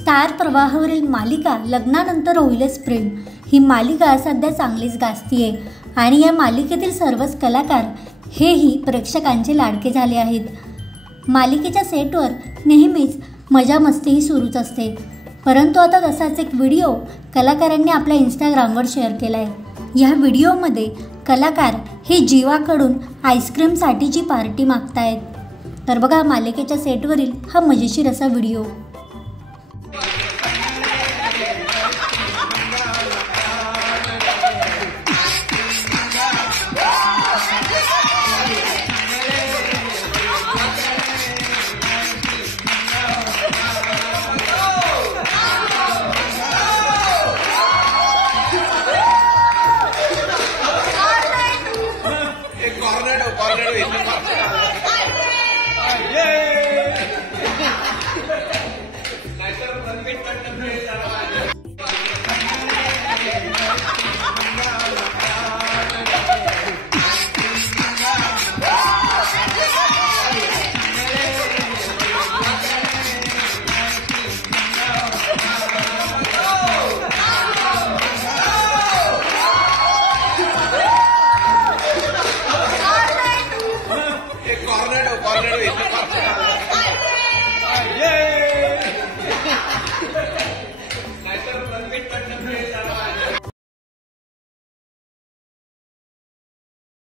Star प्रवाहावरील मालिका लग्नानंतर होईलच प्रेम ही मालिका सध्या चांगलीच गाजतीये आणि या मालिकेतील सर्वच कलाकार हेही प्रेक्षकांचे लाडके झाले आहेत। मालिकेच्या सेटवर नेहमीच मजा मस्तीही सुरूच असते, परंतु आता तसाच एक व्हिडिओ कलाकारांनी आपल्या इंस्टाग्रामवर शेअर केला आहे। या व्हिडिओमध्ये कलाकार हे जीवाकडून आईस्क्रीमसाठीची पार्टी मागतायत। तर बघा मालिकेच्या सेटवरील हा मजेशीर असा व्हिडिओ।